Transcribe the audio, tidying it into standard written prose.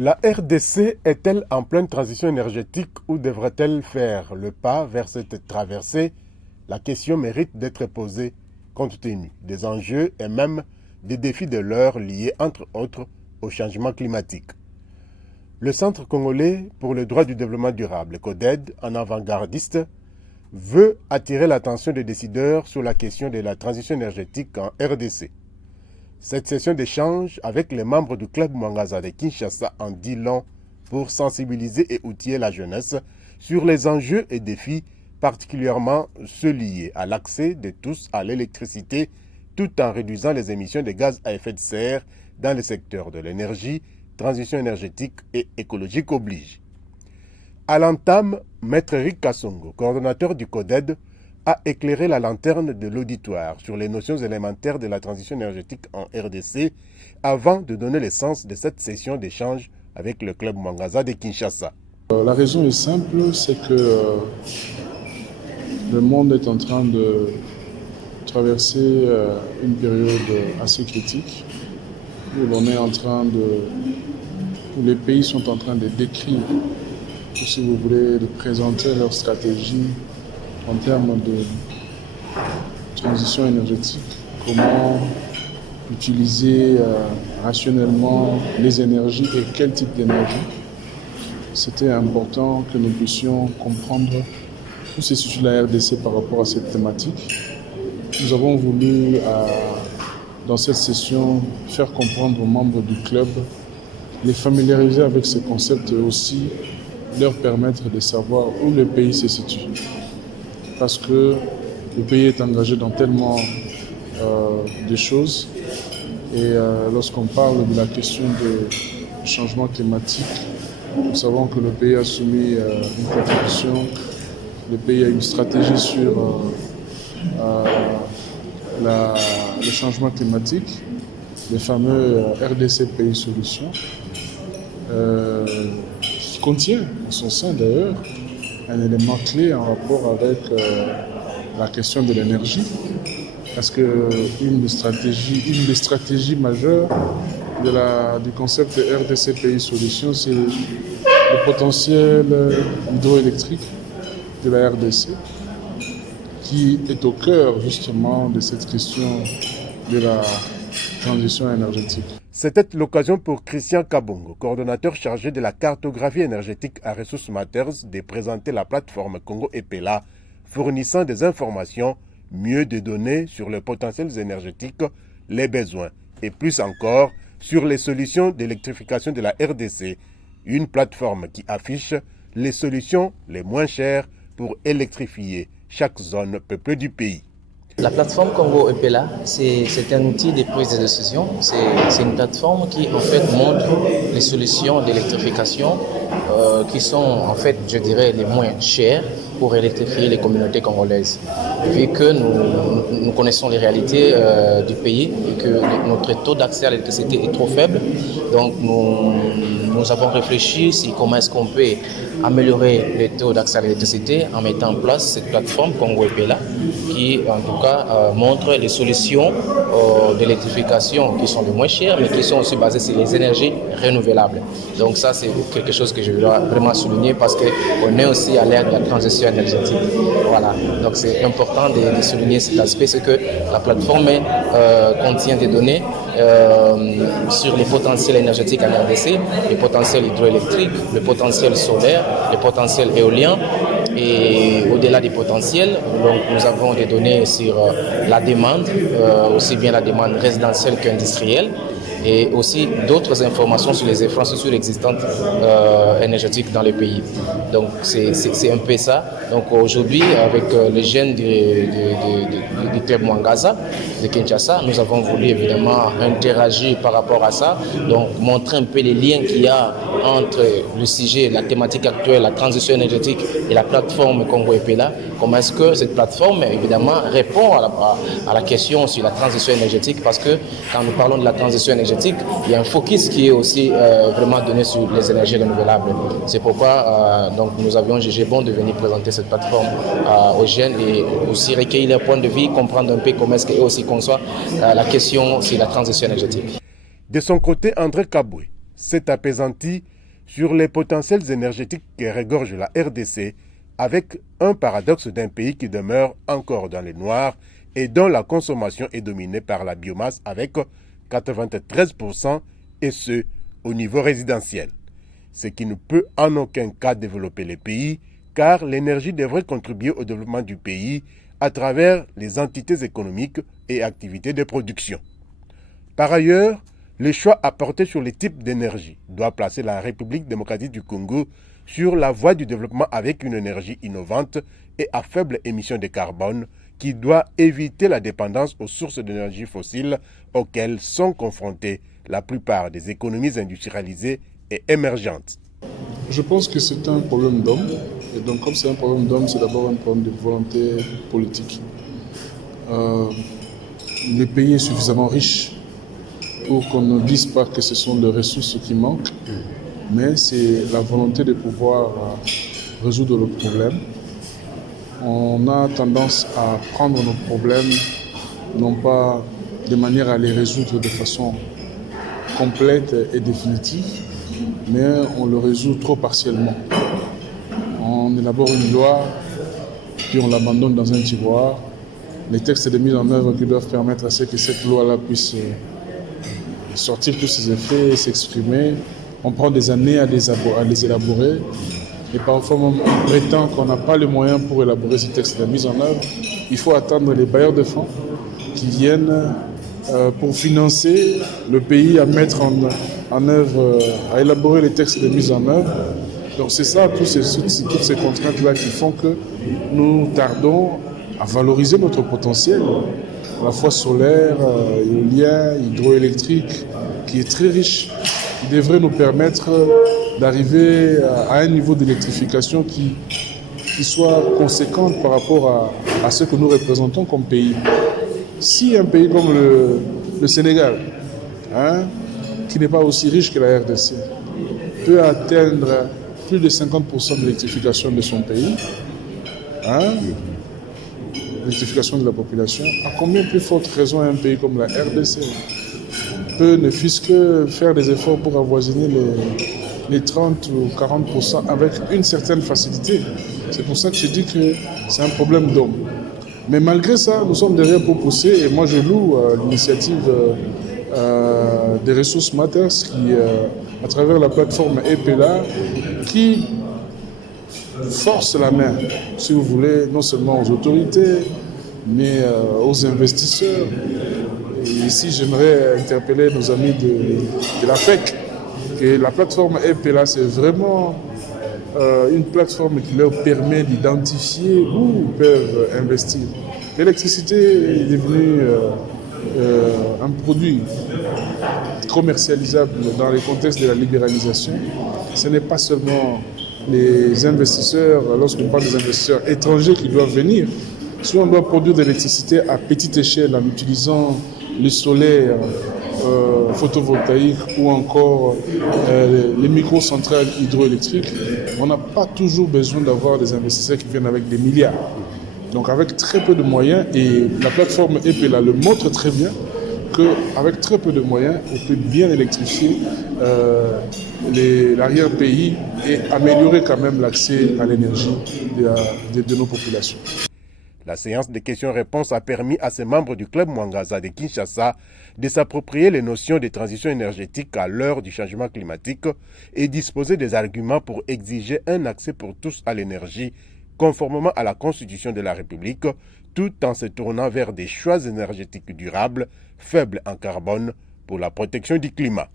La RDC est-elle en pleine transition énergétique ou devrait-elle faire le pas vers cette traversée? La question mérite d'être posée compte tenu des enjeux et même des défis de l'heure liés entre autres au changement climatique. Le Centre congolais pour le droit du développement durable, CODED, en avant-gardiste, veut attirer l'attention des décideurs sur la question de la transition énergétique en RDC. Cette session d'échange avec les membres du club Mwangaza de Kinshasa en dit long pour sensibiliser et outiller la jeunesse sur les enjeux et défis, particulièrement ceux liés à l'accès de tous à l'électricité, tout en réduisant les émissions de gaz à effet de serre dans le secteur de l'énergie, transition énergétique et écologique oblige. À l'entame, Maître Eric Kassongo, coordonnateur du CODED, a éclairé la lanterne de l'auditoire sur les notions élémentaires de la transition énergétique en RDC avant de donner l'essence de cette session d'échange avec le club Mwangaza de Kinshasa. La raison est simple, c'est que le monde est en train de traverser une période assez critique où l'on est en train où les pays sont en train de décrire, ou si vous voulez, de présenter leur stratégie en termes de transition énergétique, comment utiliser rationnellement les énergies et quel type d'énergie. C'était important que nous puissions comprendre où se situe la RDC par rapport à cette thématique. Nous avons voulu, dans cette session, faire comprendre aux membres du club, les familiariser avec ces concepts et aussi leur permettre de savoir où le pays se situe. Parce que le pays est engagé dans tellement de choses. Et lorsqu'on parle de la question du changement climatique, nous savons que le pays a soumis une contribution, le pays a une stratégie sur le changement climatique, les fameux RDC Pays Solutions, qui contient en son sein d'ailleurs un élément clé en rapport avec la question de l'énergie, parce qu'une des stratégies majeures du concept RDC Pays Solutions, c'est le potentiel hydroélectrique de la RDC, qui est au cœur justement de cette question de la transition énergétique. C'était l'occasion pour Christian Kabongo, coordonnateur chargé de la cartographie énergétique à Ressources Matters, de présenter la plateforme Congo Epela, fournissant des informations, mieux des données sur les potentiels énergétiques, les besoins, et plus encore sur les solutions d'électrification de la RDC, une plateforme qui affiche les solutions les moins chères pour électrifier chaque zone peuplée du pays. La plateforme Congo Epela, c'est un outil de prise de décision. C'est une plateforme qui en fait montre les solutions d'électrification qui sont en fait, je dirais, les moins chères pour électrifier les communautés congolaises. Vu que nous connaissons les réalités du pays et que notre taux d'accès à l'électricité est trop faible, donc nous avons réfléchi sur comment est-ce qu'on peut améliorer les taux d'accès à l'électricité en mettant en place cette plateforme Congo Epela qui en tout cas montre les solutions d'électrification qui sont les moins chères mais qui sont aussi basées sur les énergies renouvelables. Donc ça c'est quelque chose que je dois vraiment souligner parce qu'on est aussi à l'ère de la transition énergétique. Voilà, donc c'est important de souligner cet aspect, c'est que la plateforme contient des données sur les potentiels énergétiques en RDC, les potentiels hydroélectriques, le potentiel solaire, le potentiel éolien. Et au-delà des potentiels, donc nous avons des données sur la demande, aussi bien la demande résidentielle qu'industrielle, et aussi d'autres informations sur les infrastructures existantes énergétiques dans le pays. Donc c'est un peu ça. Donc aujourd'hui, avec les jeunes du club Mwangaza de Kinshasa, nous avons voulu évidemment interagir par rapport à ça, donc montrer un peu les liens qu'il y a entre le sujet, la thématique actuelle, la transition énergétique et la plateforme Congo Epela. Comment est-ce que cette plateforme évidemment répond à la question sur la transition énergétique, parce que quand nous parlons de la transition énergétique, il y a un focus qui est aussi vraiment donné sur les énergies renouvelables. C'est pourquoi donc nous avions jugé bon de venir présenter cette plateforme aux jeunes et aussi recueillir leur point de vue, comprendre un peu comment est-ce qu'eux aussi conçoivent la question sur la transition énergétique. De son côté, André Kaboué, s'est apaisanti sur les potentiels énergétiques qui regorgent la RDC, avec un paradoxe d'un pays qui demeure encore dans les noirs et dont la consommation est dominée par la biomasse avec 93%, et ce, au niveau résidentiel. Ce qui ne peut en aucun cas développer les pays, car l'énergie devrait contribuer au développement du pays à travers les entités économiques et activités de production. Par ailleurs, le choix apporté sur les types d'énergie doit placer la République démocratique du Congo sur la voie du développement avec une énergie innovante et à faible émission de carbone qui doit éviter la dépendance aux sources d'énergie fossiles auxquelles sont confrontées la plupart des économies industrialisées et émergentes. Je pense que c'est un problème d'homme. Et donc, comme c'est un problème d'homme, c'est d'abord un problème de volonté politique. Le pays est suffisamment riche pour qu'on ne dise pas que ce sont les ressources qui manquent, mais c'est la volonté de pouvoir résoudre le problème. On a tendance à prendre nos problèmes, non pas de manière à les résoudre de façon complète et définitive, mais on le résout trop partiellement. On élabore une loi, puis on l'abandonne dans un tiroir. Les textes de mise en œuvre qui doivent permettre à ce que cette loi-là puisse sortir tous ses effets, s'exprimer. On prend des années à les élaborer. Et parfois, on prétend qu'on n'a pas les moyens pour élaborer ces textes de mise en œuvre. Il faut attendre les bailleurs de fonds qui viennent pour financer le pays à mettre en œuvre, à élaborer les textes de mise en œuvre. Donc c'est ça, toutes ces contraintes-là qui font que nous tardons à valoriser notre potentiel, à la fois solaire, éolien, hydroélectrique, qui est très riche, qui devrait nous permettre d'arriver à un niveau d'électrification qui soit conséquent par rapport à ce que nous représentons comme pays. Si un pays comme le Sénégal, qui n'est pas aussi riche que la RDC, peut atteindre plus de 50% d'électrification de son pays, l'électrification de la population, à combien plus forte raison un pays comme la RDC peut ne fût-ce que faire des efforts pour avoisiner les 30 ou 40% avec une certaine facilité. C'est pour ça que je dis que c'est un problème d'homme. Mais malgré ça, nous sommes derrière pour pousser, et moi je loue l'initiative des ressources Matters qui, à travers la plateforme EPELA, qui force la main, si vous voulez, non seulement aux autorités, mais aux investisseurs. Et ici, j'aimerais interpeller nos amis de la FEC, que la plateforme EPELA, c'est vraiment une plateforme qui leur permet d'identifier où ils peuvent investir. L'électricité est devenue un produit commercialisable dans les contextes de la libéralisation. Ce n'est pas seulement les investisseurs, lorsqu'on parle des investisseurs étrangers qui doivent venir. Si on doit produire de l'électricité à petite échelle en utilisant le solaire photovoltaïque ou encore les microcentrales hydroélectriques, on n'a pas toujours besoin d'avoir des investisseurs qui viennent avec des milliards. Donc avec très peu de moyens, et la plateforme EPELA le montre très bien, qu'avec très peu de moyens, on peut bien électrifier l'arrière-pays et améliorer quand même l'accès à l'énergie de nos populations. La séance de questions-réponses a permis à ces membres du club Mwangaza de Kinshasa de s'approprier les notions de transition énergétique à l'heure du changement climatique et disposer des arguments pour exiger un accès pour tous à l'énergie conformément à la Constitution de la République, tout en se tournant vers des choix énergétiques durables, faibles en carbone, pour la protection du climat.